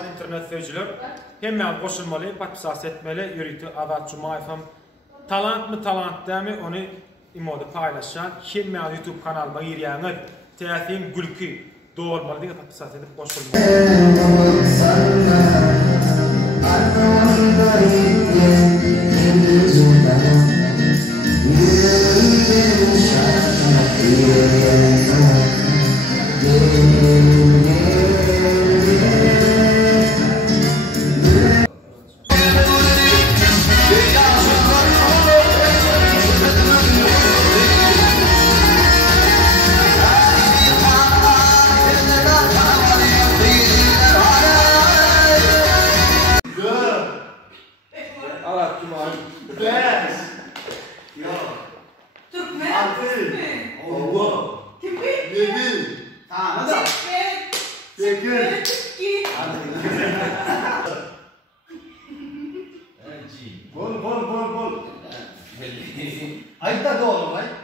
aziz internet seyirciler. Hemen koşulmalı, patpisas etmeli, yürütü Adat Cumayev hem talant mı talant değil mi onu imoda paylaşan hemen YouTube kanalıma girýäňiz. Täsin gülkü doğulmalı diye patpisas edip koşulmalı. Aí tá dolo, vai?